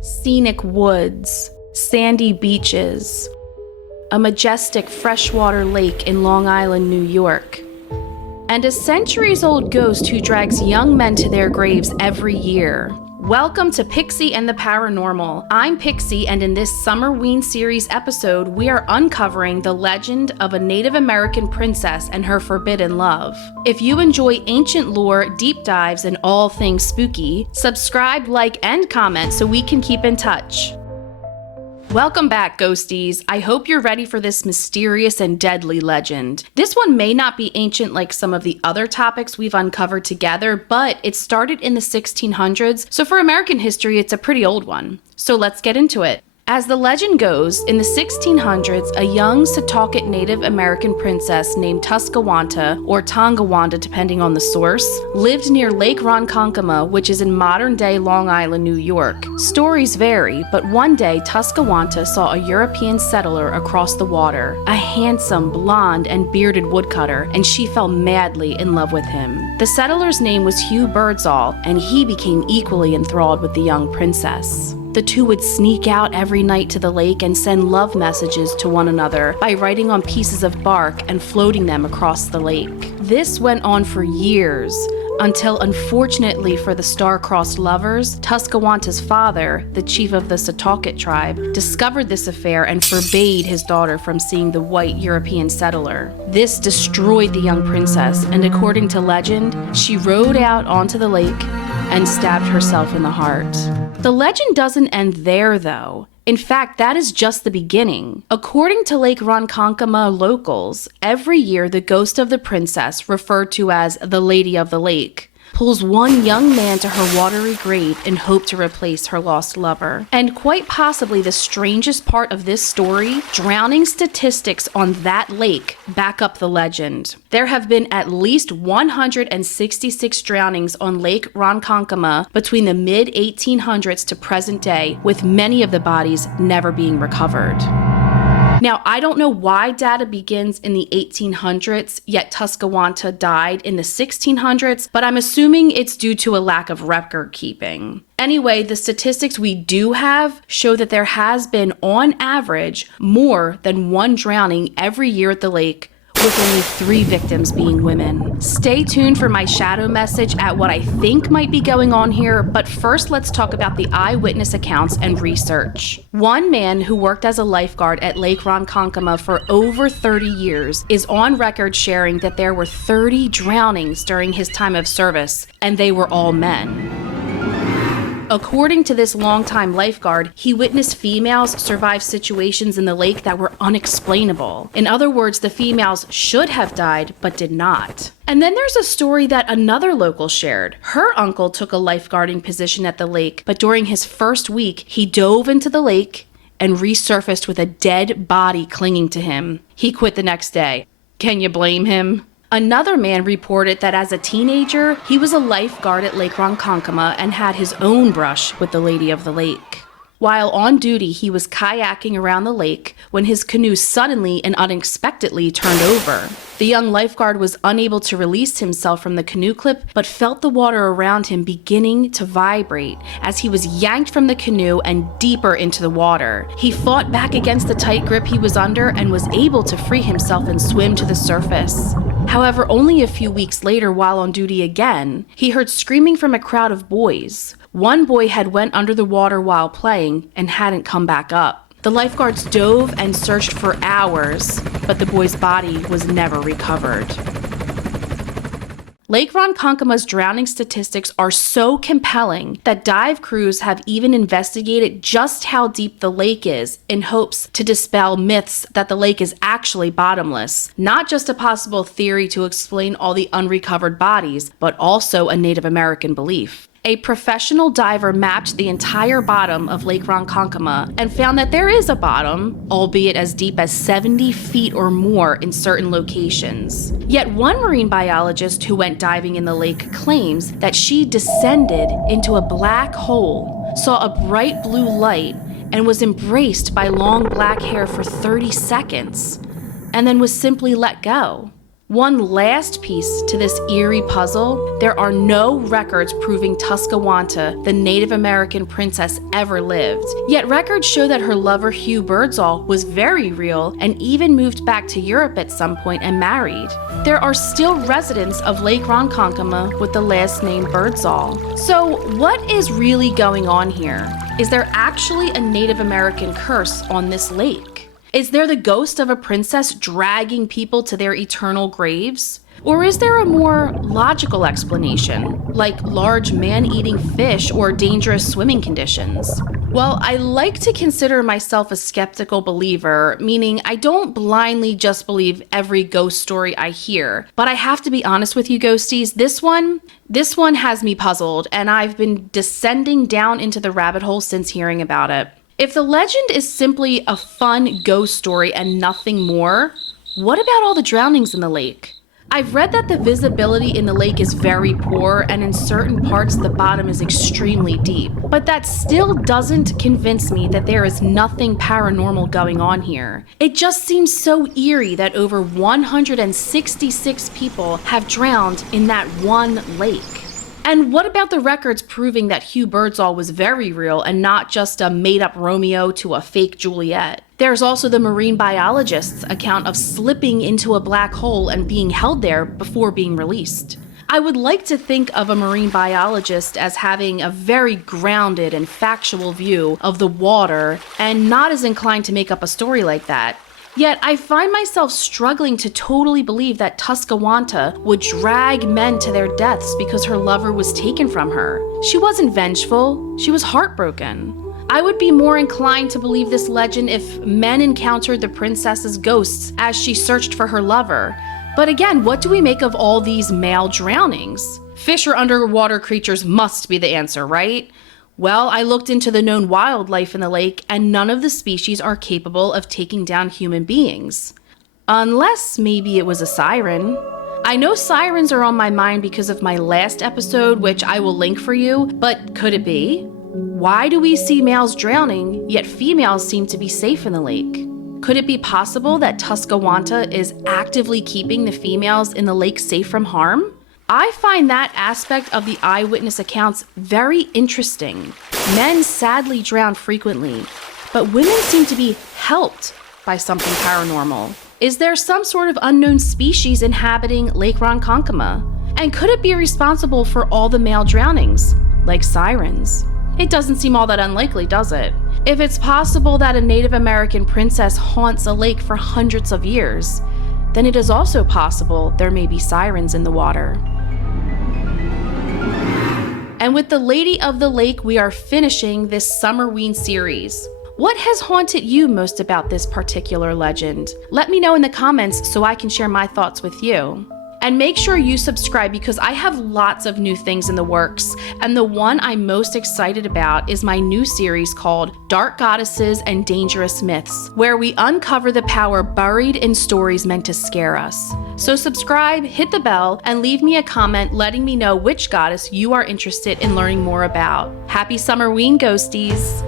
Scenic woods, sandy beaches, a majestic freshwater lake in Long Island, New York, and a centuries-old ghost who drags young men to their graves every year. Welcome to Pixie and the Paranormal. I'm Pixie, and in this Summerween series episode, we are uncovering the legend of a Native American princess and her forbidden love. If you enjoy ancient lore, deep dives, and all things spooky, subscribe, like, and comment so we can keep in touch. Welcome back, ghosties. I hope you're ready for this mysterious and deadly legend. This one may not be ancient like some of the other topics we've uncovered together, but it started in the 1600s, so for American history, it's a pretty old one. So let's get into it. As the legend goes, in the 1600s, a young Setauket Native American princess named Tuskawanta, or Tongawanda depending on the source, lived near Lake Ronkonkoma, which is in modern-day Long Island, New York. Stories vary, but one day Tuskawanta saw a European settler across the water, a handsome, blonde, and bearded woodcutter, and she fell madly in love with him. The settler's name was Hugh Birdsall, and he became equally enthralled with the young princess. The two would sneak out every night to the lake and send love messages to one another by writing on pieces of bark and floating them across the lake. This went on for years, until unfortunately for the star-crossed lovers, Tuskawanta's father, the chief of the Setauket tribe, discovered this affair and forbade his daughter from seeing the white European settler. This destroyed the young princess, and according to legend, she rode out onto the lake and stabbed herself in the heart. The legend doesn't end there, though. In fact, that is just the beginning. According to Lake Ronkonkoma locals, every year the ghost of the princess, referred to as the Lady of the Lake, pulls one young man to her watery grave in hope to replace her lost lover. And quite possibly the strangest part of this story, drowning statistics on that lake back up the legend. There have been at least 166 drownings on Lake Ronkonkoma between the mid-1800s to present day, with many of the bodies never being recovered. Now, I don't know why data begins in the 1800s, yet Tuskawanta died in the 1600s, but I'm assuming it's due to a lack of record keeping. Anyway, the statistics we do have show that there has been, on average, more than one drowning every year at the lake, with only 3 victims being women. Stay tuned for my shadow message at what I think might be going on here, but first let's talk about the eyewitness accounts and research. One man who worked as a lifeguard at Lake Ronkonkoma for over 30 years is on record sharing that there were 30 drownings during his time of service, and they were all men. According to this longtime lifeguard, he witnessed females survive situations in the lake that were unexplainable. In other words, the females should have died, but did not. And then there's a story that another local shared. Her uncle took a lifeguarding position at the lake, but during his first week, he dove into the lake and resurfaced with a dead body clinging to him. He quit the next day. Can you blame him? Another man reported that as a teenager, he was a lifeguard at Lake Ronkonkoma and had his own brush with the Lady of the Lake. While on duty, he was kayaking around the lake when his canoe suddenly and unexpectedly turned over. The young lifeguard was unable to release himself from the canoe clip, but felt the water around him beginning to vibrate as he was yanked from the canoe and deeper into the water. He fought back against the tight grip he was under and was able to free himself and swim to the surface. However, only a few weeks later, while on duty again, he heard screaming from a crowd of boys. One boy had went under the water while playing and hadn't come back up. The lifeguards dove and searched for hours, but the boy's body was never recovered. Lake Ronkonkoma's drowning statistics are so compelling that dive crews have even investigated just how deep the lake is in hopes to dispel myths that the lake is actually bottomless. Not just a possible theory to explain all the unrecovered bodies, but also a Native American belief. A professional diver mapped the entire bottom of Lake Ronkonkoma and found that there is a bottom, albeit as deep as 70 feet or more in certain locations. Yet one marine biologist who went diving in the lake claims that she descended into a black hole, saw a bright blue light, and was embraced by long black hair for 30 seconds, and then was simply let go. One last piece to this eerie puzzle, there are no records proving Tuskawanta, the Native American princess, ever lived. Yet records show that her lover Hugh Birdsall was very real and even moved back to Europe at some point and married. There are still residents of Lake Ronkonkoma with the last name Birdsall. So what is really going on here? Is there actually a Native American curse on this lake? Is there the ghost of a princess dragging people to their eternal graves? Or is there a more logical explanation, like large man-eating fish or dangerous swimming conditions? Well, I like to consider myself a skeptical believer, meaning I don't blindly just believe every ghost story I hear. But I have to be honest with you, ghosties, this one has me puzzled, and I've been descending down into the rabbit hole since hearing about it. If the legend is simply a fun ghost story and nothing more, what about all the drownings in the lake? I've read that the visibility in the lake is very poor, and in certain parts the bottom is extremely deep. But that still doesn't convince me that there is nothing paranormal going on here. It just seems so eerie that over 166 people have drowned in that one lake. And what about the records proving that Hugh Birdsall was very real and not just a made-up Romeo to a fake Juliet? There's also the marine biologist's account of slipping into a black hole and being held there before being released. I would like to think of a marine biologist as having a very grounded and factual view of the water and not as inclined to make up a story like that. Yet I find myself struggling to totally believe that Tuskawanta would drag men to their deaths because her lover was taken from her. She wasn't vengeful, she was heartbroken. I would be more inclined to believe this legend if men encountered the princess's ghosts as she searched for her lover. But again, what do we make of all these male drownings? Fish or underwater creatures must be the answer, right? Well, I looked into the known wildlife in the lake, and none of the species are capable of taking down human beings. Unless maybe it was a siren. I know sirens are on my mind because of my last episode, which I will link for you, but could it be? Why do we see males drowning, yet females seem to be safe in the lake? Could it be possible that Tuskawanta is actively keeping the females in the lake safe from harm? I find that aspect of the eyewitness accounts very interesting. Men sadly drown frequently, but women seem to be helped by something paranormal. Is there some sort of unknown species inhabiting Lake Ronkonkoma? And could it be responsible for all the male drownings, like sirens? It doesn't seem all that unlikely, does it? If it's possible that a Native American princess haunts a lake for hundreds of years, then it is also possible there may be sirens in the water. And with the Lady of the Lake, we are finishing this Summerween series. What has haunted you most about this particular legend? Let me know in the comments so I can share my thoughts with you. And make sure you subscribe because I have lots of new things in the works, and the one I'm most excited about is my new series called Dark Goddesses and Dangerous Myths, where we uncover the power buried in stories meant to scare us. So subscribe, hit the bell, and leave me a comment letting me know which goddess you are interested in learning more about. Happy Summerween, ghosties!